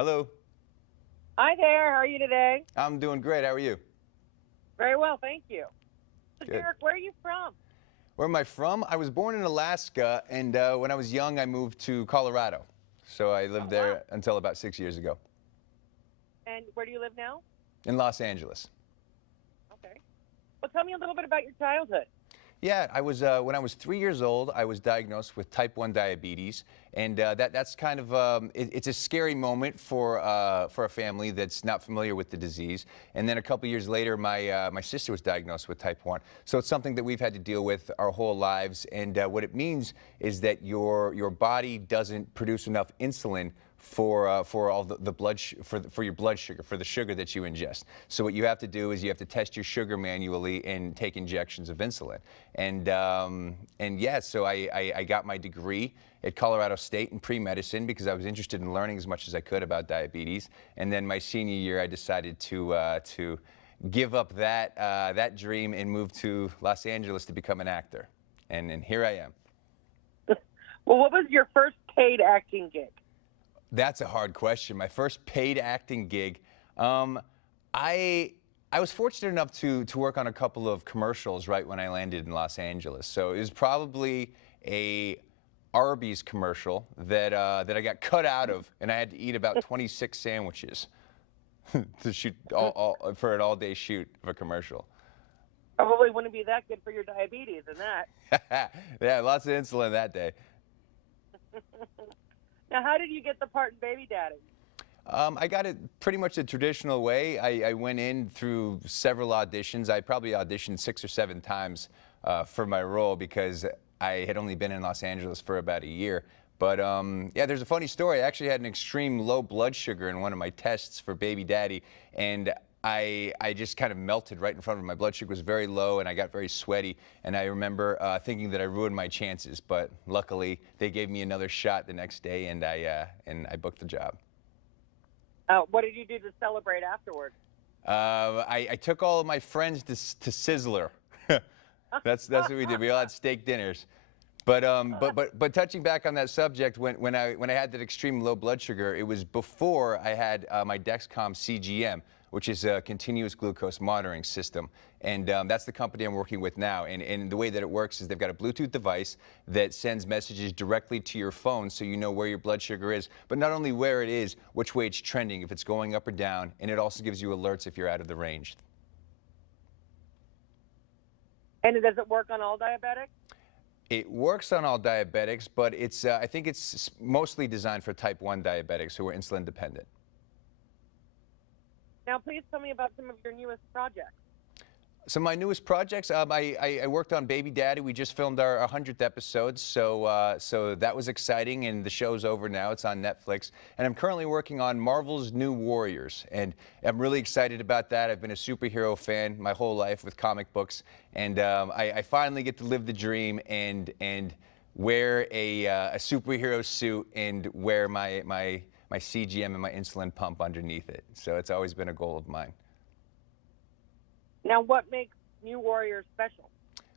Hello. Hi there. How are you today? I'm doing great. How are you? Very well, thank you. So, Good. Derek, where are you from? Where am I from? I was born in Alaska, and when I was young, I moved to Colorado. So I lived there until about 6 years ago And where do you live now? in Los Angeles. Okay. Well, tell me a little bit about your childhood. Yeah, I was when I was 3 years old, I was diagnosed with type 1 diabetes, and that's kind of it's a scary moment for a family that's not familiar with the disease. And then a couple years later, my sister was diagnosed with type 1. So it's something that we've had to deal with our whole lives. And what it means is that your body doesn't produce enough insulin for all the for your blood sugar, for the sugar that you ingest. So what you have to do is you have to test your sugar manually and take injections of insulin. And yeah, so I got my degree at Colorado State in pre-medicine because I was interested in learning as much as I could about diabetes. And then my senior year, I decided to give up that dream and move to Los Angeles to become an actor. And here I am. Well, what was your first paid acting gig? That's a hard question. My first paid acting gig, I was fortunate enough to work on a couple of commercials right when I landed in Los Angeles. So it was probably a Arby's commercial that I got cut out of, and I had to eat about 26 sandwiches to shoot for an all-day shoot of a commercial. Probably wouldn't be that good for your diabetes and that. Yeah, lots of insulin that day. Now, how did you get the part in Baby Daddy? I got it pretty much the traditional way. I went in through several auditions. I probably auditioned 6 or 7 times for my role because I had only been in Los Angeles for about a year. But yeah, there's a funny story. I actually had an extreme low blood sugar in one of my tests for Baby Daddy, and I just kind of melted right in front of me. My blood sugar was very low, and I got very sweaty. And I remember thinking that I ruined my chances. But luckily, they gave me another shot the next day, and I booked the job. What did you do to celebrate afterward? I took all of my friends to Sizzler. That's what we did. We all had steak dinners. But touching back on that subject, when I had that extreme low blood sugar, it was before I had my Dexcom Cgm, which is a continuous glucose monitoring system. And that's the company I'm working with now. And the way that it works is they've got a Bluetooth device that sends messages directly to your phone so you know where your blood sugar is, but not only where it is, which way it's trending, if it's going up or down, and it also gives you alerts if you're out of the range. And does it work on all diabetics? It works on all diabetics, but it's I think it's mostly designed for type 1 diabetics who are insulin dependent. Now, please tell me about some of your newest projects. So my newest projects, I worked on Baby Daddy. We just filmed our 100th episode, so that was exciting, and the show's over now. It's on Netflix. And I'm currently working on Marvel's New Warriors, and I'm really excited about that. I've been a superhero fan my whole life with comic books, and I finally get to live the dream and wear a superhero suit and wear my CGM and my insulin pump underneath it. So it's always been a goal of mine. Now, what makes New Warriors special?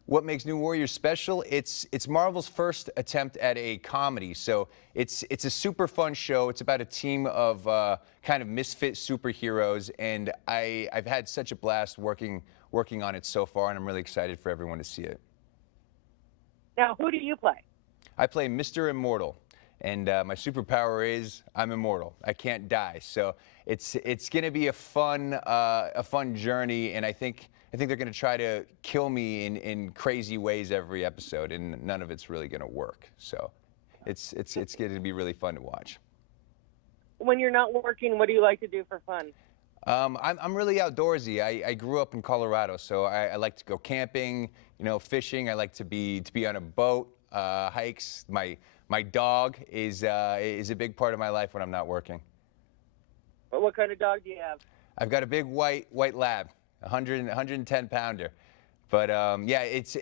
What makes New Warriors special? It's Marvel's first attempt at a comedy. So it's a super fun show. It's about a team of kind of misfit superheroes, and I've had such a blast working on it so far, and I'm really excited for everyone to see it. Now, who do you play? I play Mr. Immortal. And my superpower is I'm immortal. I can't die. So it's going to be a fun journey, and I think they're going to try to kill me in crazy ways every episode, and none of it's really going to work. So it's going to be really fun to watch. When you're not working, what do you like to do for fun? I'm really outdoorsy. I grew up in Colorado, so I like to go camping, fishing. I like to be on a boat, hikes. My dog is a big part of my life when I'm not working. What kind of dog do you have? I've got a big white lab, 110 pounder. But yeah, it's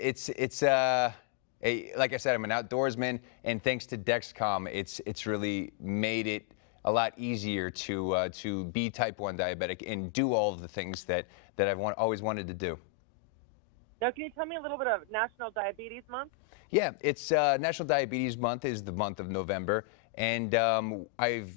like I said, I'm an outdoorsman, and thanks to Dexcom, it's really made it a lot easier to be type 1 diabetic and do all of the things that I've always wanted to do. Now, can you tell me a little bit of National Diabetes Month? Yeah, it's National Diabetes Month is the month of November, and I've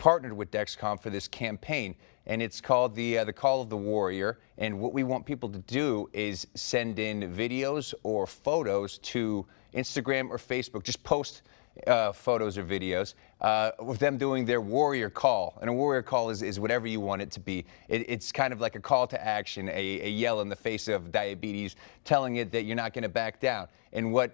partnered with Dexcom for this campaign, and it's called the Call of the Warrior. And what we want people to do is send in videos or photos to Instagram or Facebook. Just post photos or videos with them doing their warrior call. And a warrior call is whatever you want it to be. It's kind of like a call to action, a yell in the face of diabetes, telling it that you're not going to back down. And what,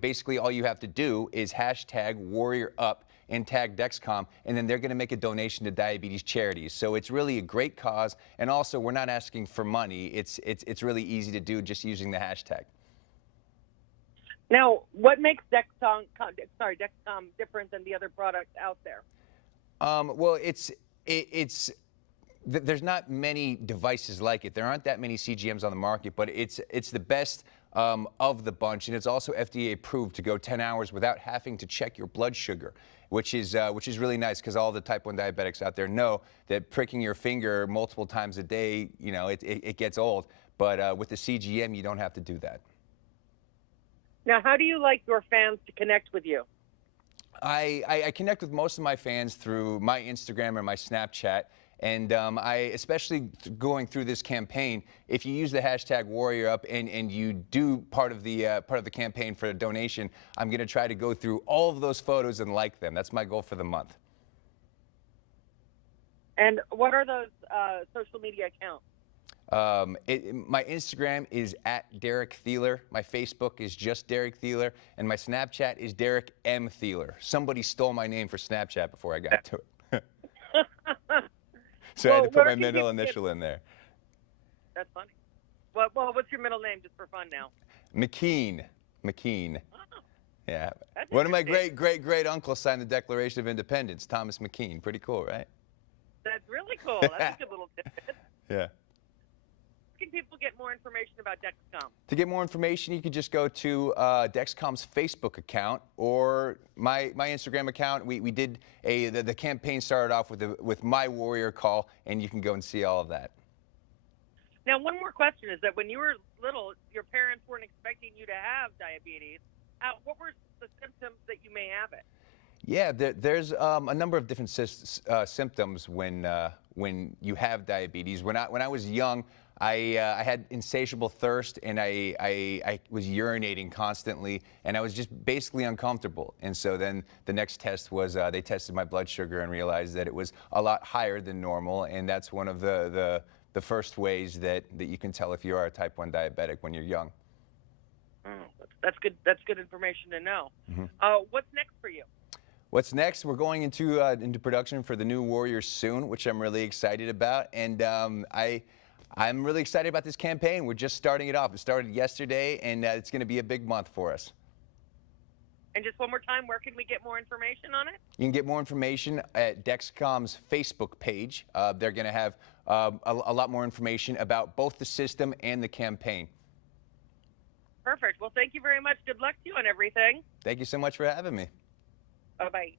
basically all you have to do is hashtag warrior up and tag Dexcom, and then they're going to make a donation to diabetes charities. So it's really a great cause, and also we're not asking for money. It's really easy to do just using the hashtag. Now, what makes Dexcom different than the other products out there? Well, there's not many devices like it. There aren't that many CGMs on the market, but it's the best of the bunch, and it's also FDA approved to go 10 hours without having to check your blood sugar, which is really nice, because all the type 1 diabetics out there know that pricking your finger multiple times a day, it gets old. But with the CGM, you don't have to do that. Now, how do you like your fans to connect with you? I connect with most of my fans through my Instagram or my Snapchat. And especially going through this campaign, if you use the hashtag WarriorUp and you do part of the campaign for a donation, I'm going to try to go through all of those photos and like them. That's my goal for the month. And what are those social media accounts? My Instagram is @DerekTheler. My Facebook is just Derek Theler, and my Snapchat is Derek M. Theler. Somebody stole my name for Snapchat before I got to it. So I had to put my middle initial in there. That's funny. Well, what's your middle name, just for fun now? McKean. Oh, yeah. One of my great uncles signed the Declaration of Independence, Thomas McKean. Pretty cool, right? That's really cool. That's a good little tidbit. Yeah. Can people get more information about Dexcom? To get more information, you can just go to Dexcom's Facebook account or my Instagram account. We did the campaign started off with my warrior call, and you can go and see all of that. Now, one more question is that when you were little, your parents weren't expecting you to have diabetes. What were the symptoms that you may have it? Yeah, there's a number of different symptoms when you have diabetes. When I was young, I had insatiable thirst, and I was urinating constantly, and I was just basically uncomfortable. And so then the next test was they tested my blood sugar and realized that it was a lot higher than normal, and that's one of the first ways that you can tell if you are a type 1 diabetic when you're young. Oh, that's good. That's good information to know. Mm-hmm. What's next for you? What's next? We're going into production for the new Warrior soon, which I'm really excited about, and I'm really excited about this campaign. We're just starting it off. It started yesterday, and it's going to be a big month for us. And just one more time, where can we get more information on it? You can get more information at Dexcom's Facebook page. They're going to have a lot more information about both the system and the campaign. Perfect. Well, thank you very much. Good luck to you on everything. Thank you so much for having me. Bye-bye.